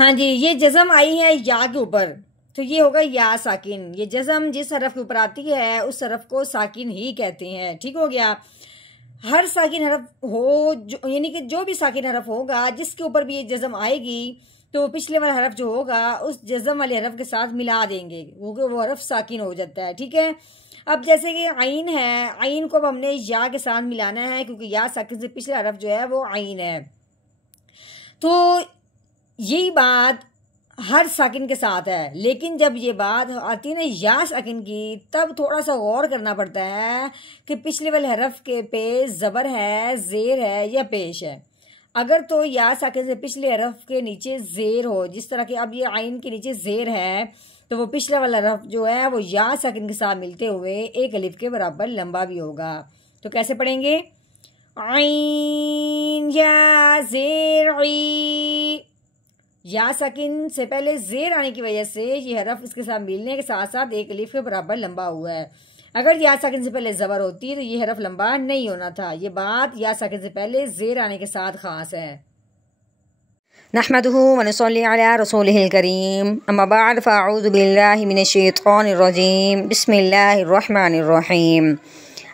हाँ जी, ये जज़म आई है या के ऊपर, तो ये होगा या साकिन। ये जज़म जिस हरफ के ऊपर आती है उस हरफ को साकिन ही कहते हैं। ठीक हो गया। हर साकिन हरफ हो जो, यानी कि जो भी साकिन हरफ होगा जिसके ऊपर भी ये जज़म आएगी तो पिछले वाला हरफ जो होगा उस जज़म वाले हरफ के साथ मिला देंगे, वो हरफ साकिन हो जाता है। ठीक है। अब जैसे कि आइन है, आइन को अब हमने या के साथ मिलाना है क्योंकि या साकिन से पिछला हरफ जो है वो आइन है। तो यही बात हर साकिन के साथ है, लेकिन जब ये बात आती है ना या साकिन की, तब थोड़ा सा गौर करना पड़ता है कि पिछले वाले हरफ के पे ज़बर है, ज़ेर है या पेश है। अगर तो या साकिन से पिछले हरफ के नीचे ज़ेर हो, जिस तरह के अब ये आइन के नीचे ज़ेर है, तो वो पिछला वाला हरफ जो है वो या साकिन के साथ मिलते हुए एक अलिफ के बराबर लंबा भी होगा। तो कैसे पढ़ेंगे? आइन या ज़ेर ई। या साकिन से पहले ज़ेर आने की वजह से ये हरफ इसके साथ मिलने के साथ साथ एक अलिफ के बराबर लंबा हुआ है। अगर या साकिन से पहले ज़बर होती तो ये हरफ लंबा नहीं होना था। ये बात या साकिन से पहले ज़ेर आने के साथ ख़ास है। नहमदुहु व नसल्ली अला रसूलिहिल करीम, अम्मा बअद फ़अऊज़ु बिल्लाहि मिनश शैतानिर रजीम, बिस्मिल्लाहिर रहमानिर रहीम।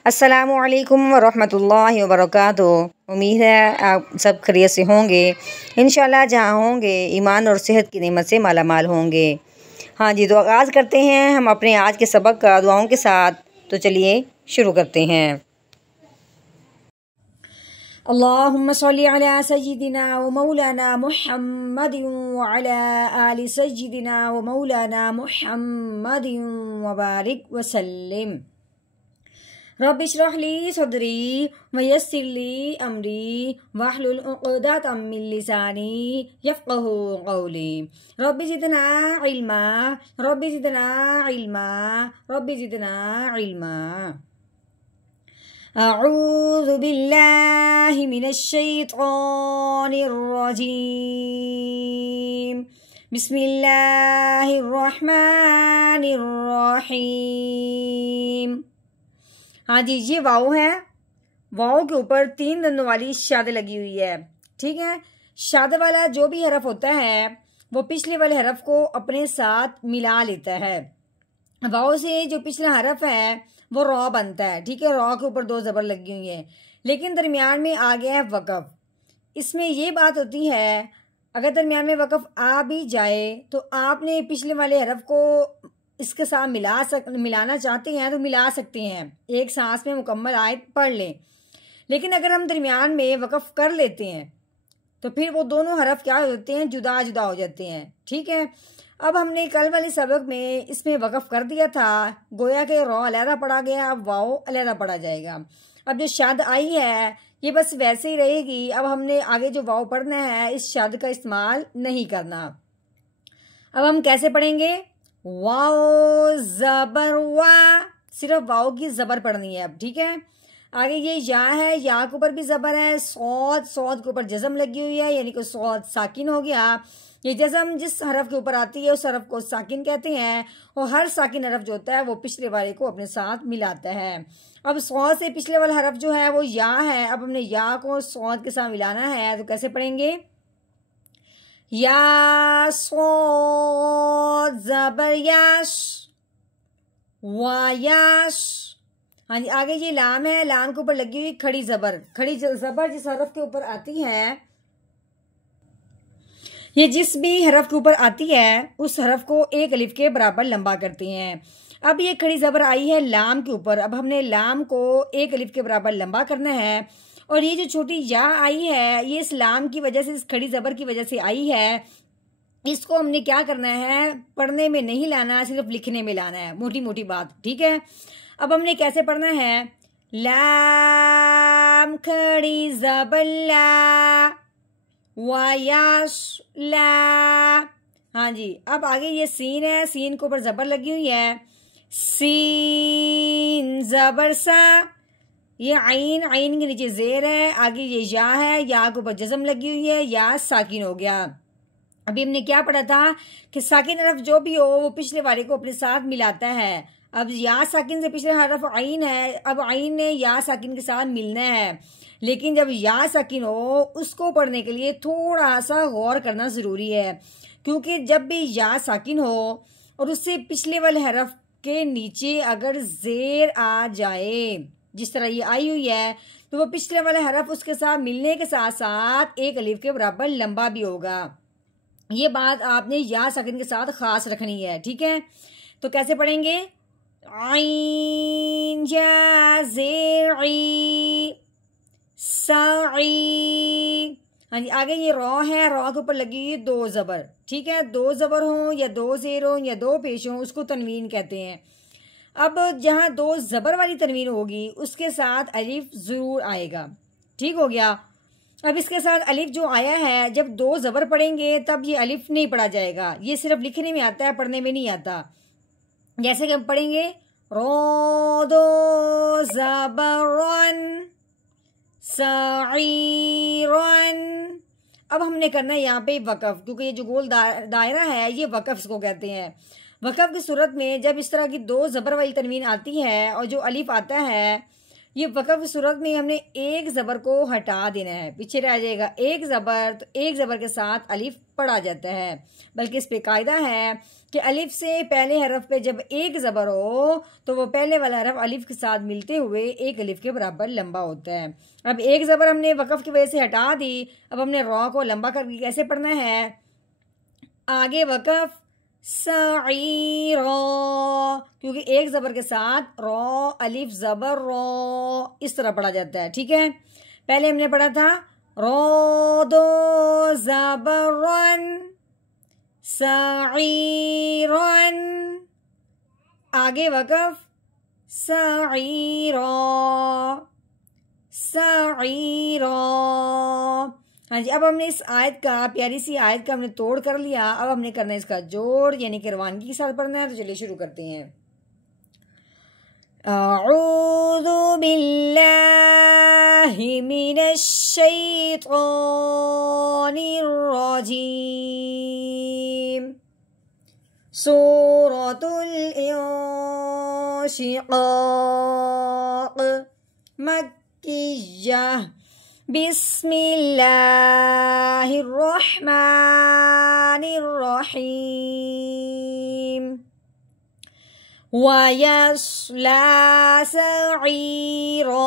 अस्सलामु अलैकुम व रहमतुल्लाहि व बरकातुहू। उम्मीद है आप सब खैरियत से होंगे। इंशाल्लाह जहाँ होंगे ईमान और सेहत की नेमत से माला माल होंगे। हाँ जी, तो आगाज़ करते हैं हम अपने आज के सबक का दुआओं के साथ। तो चलिए शुरू करते हैं। अल्लाहुम्मा सल्ली अला सय्यिदिना व मौलाना मुहम्मदिन व अला आलि सय्यिदिना व मौलाना मुहम्मदिन व बारिक व सल्लिम। रब्बि इश्रह ली सदरी व यस्सिर ली अमरी वहलुल उक़दतम मिन लिसानी यफ़क़हू क़ौली। Rabbi ज़िदना इल्मा, rabbi ज़िदना इल्मा, rabbi ज़िदना इल्मा। अऊज़ु बिल्लाहि मिनश शैतानिर रजीम। बिस्मिल्लाहिर रहमानिर रहीम। हाँ जी, ये वाव है। वाव के ऊपर 3 दंदों वाली शाद लगी हुई है। ठीक है। शाद वाला जो भी हरफ होता है वो पिछले वाले हरफ को अपने साथ मिला लेता है। वाव से जो पिछला हरफ है वो रॉ बनता है। ठीक है। रॉ के ऊपर 2 ज़बर लगी हुई है, लेकिन दरमियान में आ गया है वक़फ़। इसमें ये बात होती है, अगर दरमियान में वक़फ़ आ भी जाए तो आपने पिछले वाले हरफ को इसके साथ मिलाना चाहते हैं तो मिला सकते हैं, एक सांस में मुकम्मल आयत पढ़ लें। लेकिन अगर हम दरमियान में वक़फ़ कर लेते हैं तो फिर वो दोनों हरफ क्या होते हैं, जुदा जुदा हो जाते हैं। ठीक है। अब हमने कल वाले सबक में इसमें वक़फ़ कर दिया था, गोया के रॉ अलहदा पढ़ा गया, अब वाओ अलहदा पढ़ा जाएगा। अब जो शाद आई है ये बस वैसे ही रहेगी। अब हमने आगे जो वाओ पढ़ना है इस शाद का इस्तेमाल नहीं करना। अब हम कैसे पढ़ेंगे? वाओ ज़बर वा, सिर्फ वाओ की ज़बर पढ़नी है अब। ठीक है। आगे ये या है, या के ऊपर भी ज़बर है। सौद, सौद के ऊपर जज़म लगी हुई है, यानी कि सौद साकिन हो गया। ये जज़म जिस हरफ के ऊपर आती है उस हरफ को साकिन कहते हैं, और हर साकिन हरफ जो होता है वो पिछले वाले को अपने साथ मिलाता है। अब सौद से पिछले वाला हरफ जो है वो या है। अब हमने या को सौद के साथ मिलाना है, तो कैसे पढ़ेंगे? या सौद ज़बर याश, वायाश। हाँ जी, आगे ये लाम है, लाम के ऊपर लगी हुई खड़ी ज़बर। खड़ी ज़बर जिस हरफ के ऊपर आती है, ये जिस भी हरफ के ऊपर आती है उस हरफ को एक अलिफ के बराबर लंबा करते हैं। अब ये खड़ी ज़बर आई है लाम के ऊपर, अब हमने लाम को एक अलिफ के बराबर लंबा करना है। और ये जो छोटी या आई है ये इस लाम की वजह से, इस खड़ी ज़बर की वजह से आई है। इसको हमने क्या करना है, पढ़ने में नहीं लाना, सिर्फ लिखने में लाना है, मोटी मोटी बात। ठीक है। अब हमने कैसे पढ़ना है? लाम खड़ी ज़बर ला, वायाश ला। हाँ जी। अब आगे ये सीन है, सीन के ऊपर ज़बर लगी हुई है, सीन ज़बर सा। ये आइन, आइन के नीचे ज़ेर है। आगे ये या है, या के ऊपर जज़म लगी हुई है, या साकिन हो गया। अभी हमने क्या पढ़ा था कि साकिन हरफ जो भी हो वो पिछले वाले को अपने साथ मिलाता है। अब या साकिन से पिछले हरफ आइन है, अब आइन ने या साकिन के साथ मिलना है, लेकिन जब या साकिन हो उसको पढ़ने के लिए थोड़ा सा गौर करना ज़रूरी है क्योंकि जब भी या साकिन हो और उससे पिछले वाले हरफ के नीचे अगर जेर आ जाए, जिस तरह ये आई हुई है, तो वो पिछले वाले हरफ उसके साथ मिलने के साथ साथ एक अलिफ के बराबर लंबा भी होगा। ये बात आपने या साकिन के साथ खास रखनी है, ठीक है। तो कैसे पढ़ेंगे? आइन या जेर ई साई। हाँ जी, आगे ये रॉ है, रॉ के ऊपर लगी हुई 2 ज़बर, ठीक है। 2 ज़बर हों या 2 ज़ेर हों या 2 पेश हों, उसको तनवीन कहते हैं। अब जहाँ 2 ज़बर वाली तनवीन होगी उसके साथ अलिफ ज़रूर आएगा, ठीक हो गया। अब इसके साथ अलिफ जो आया है, जब 2 ज़बर पढ़ेंगे तब ये अलिफ नहीं पढ़ा जाएगा, ये सिर्फ लिखने में आता है, पढ़ने में नहीं आता। जैसे कि हम पढ़ेंगे रो दो ज़बरन सईरन। अब हमने करना है यहाँ पे वक़फ़, क्योंकि ये जो गोल दायरा है ये वक़फ़ इसको कहते हैं। वक़फ़ की सूरत में जब इस तरह की 2 ज़बर वाली तनवीन आती है और जो अलिफ आता है, ये वक़फ़ की सूरत में हमने एक ज़बर को हटा देना है, पीछे रह जाएगा एक ज़बर, तो एक ज़बर के साथ अलिफ पढ़ा जाता है। बल्कि इस पे कायदा है कि अलिफ से पहले हरफ पे जब एक ज़बर हो तो वो पहले वाला हरफ अलिफ के साथ मिलते हुए एक अलिफ के बराबर लंबा होता है। अब एक ज़बर हमने वक़फ़ की वजह से हटा दी, अब हमने रॉ को लंबा करके कैसे पढ़ना है? आगे वक़फ़ सईरा, क्योंकि एक ज़बर के साथ रॉ अलिफ ज़बर रॉ इस तरह पढ़ा जाता है, ठीक है। पहले हमने पढ़ा था रॉ दो ज़बरन सईरन, आगे वक़फ़ सईरा सईरा। हाँ जी, अब हमने इस आयत का, प्यारी सी आयत का हमने तोड़ कर लिया। अब हमने करना है इसका जोड़, यानी कि रवानगी के साथ पढ़ना है। तो चलिए शुरू करते हैं। अऊज़ु बिल्लाहि मिनश शैतानिर रजीम। सूरतुल इंशिक़ाक़ मक्किय्यह। बिस्मिल्लाहिर्रहमानिर्रहीम। वयस्ला सईरा।